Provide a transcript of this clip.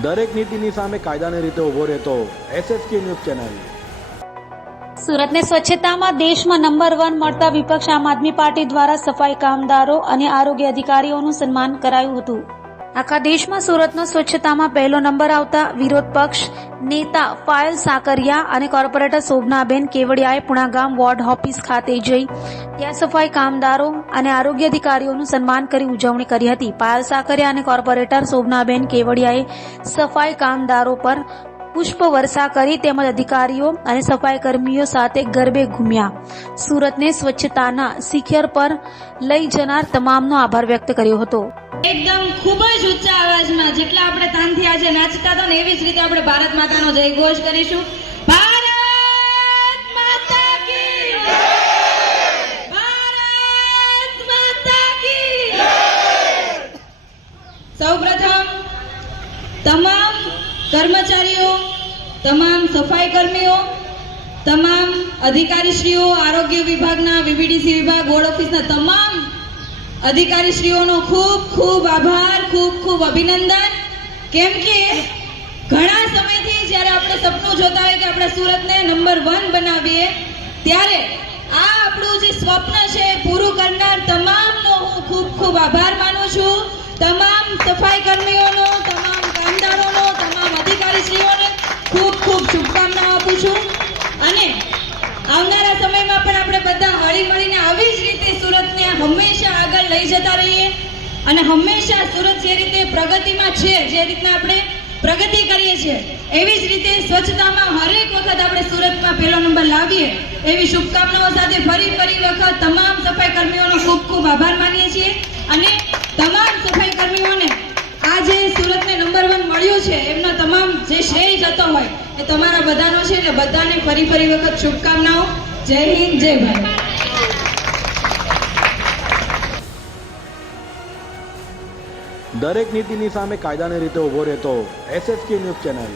દરેક નીતિની સામે કાયદાની રીતે ઊભો રહેતો એસએસકે ન્યૂઝ ચેનલ. સુરતને સ્વચ્છતામાં દેશમાં નંબર વન મળતા વિપક્ષ આમ આદમી પાર્ટી દ્વારા સફાઈ કામદારો અને આરોગ્ય અધિકારીઓનું સન્માન કરાયું હતું. આખા દેશમાં સુરતનો સ્વચ્છતામાં પહેલો નંબર આવતા વિરોધ પક્ષ નેતા પાયલ સાકરિયા અને કોર્પોરેટર શોભનાબેન કેવડિયાએ પુણાગામ વોર્ડ ઓફિસ ખાતે જઈ ત્યાં સફાઈ કામદારો અને આરોગ્ય અધિકારીઓનું સન્માન કરી ઉજવણી કરી હતી. પાયલ સાકરિયા અને કોર્પોરેટર શોભનાબેન કેવડિયાએ સફાઈ કામદારો પર પુષ્પ વર્ષા કરી તેમજ અધિકારીઓ અને સફાઈ કર્મીઓ સાથે ગરબે ઘૂમ્યા. સુરતને સ્વચ્છતાના શિખર પર લઈ જનાર તમામનો આભાર વ્યક્ત કર્યો હતો. એકદમ ખૂબ જ ઊંચા અવાજમાં જેટલા આપણે તાનથી આજે નાચતા હતા ને એવી જ રીતે આપણે ભારત માતાનો જય! ઘોષ કરીશું ભારત સૌપ્રથમ તમામ કર્મચારીઓ, તમામ સફાઈ કર્મીઓ, તમામ અધિકારીશ્રીઓ, આરોગ્ય વિભાગના, વીબીડીસી વિભાગ, બોર્ડ ઓફિસના તમામ અધિકારીશ્રીઓનો ખૂબ ખૂબ આભાર, ખૂબ ખૂબ અભિનંદન. કેમ કે ઘણા સમયથી જ્યારે આપણે સપનું જોતા હોય કે આપણે સુરતને નંબર વન બનાવીએ, ત્યારે આ આપણું જે સ્વપ્ન છે પૂરું કરનાર તમામનો હું ખૂબ ખૂબ આભાર માનું છું. તમામ સફાઈ કર્મીઓનો અને આવનારા સમયમાં પણ આપણે બધા હળી મળીને આવી જ રીતે સુરતને હંમેશા આગળ લઈ જતા રહીએ અને હંમેશા સુરત જે રીતે પ્રગતિમાં છે, જે રીતના આપણે પ્રગતિ કરીએ છીએ, એવી જ રીતે સ્વચ્છતામાં હરેક વખત આપણે સુરતમાં પહેલો નંબર લાવીએ, એવી શુભકામનાઓ સાથે ફરી ફરી વખત તમામ સફાઈ કર્મીઓનો ખૂબ ખૂબ આભાર માનીએ છીએ અને તમામ સફાઈ કર્મીઓને આ જે સુરતને નંબર વન મળ્યું છે તમામ જે શ્રેય જતો હોય એ તમારા બધાનો છે એટલે બધાને ફરી ફરી વખત શુભકામનાઓ. જય હિન્દ, જય ભારત. દરેક નીતિની સામે કાયદાની રીતે ઊભો રહેતો એસએસકે ન્યૂઝ ચેનલ.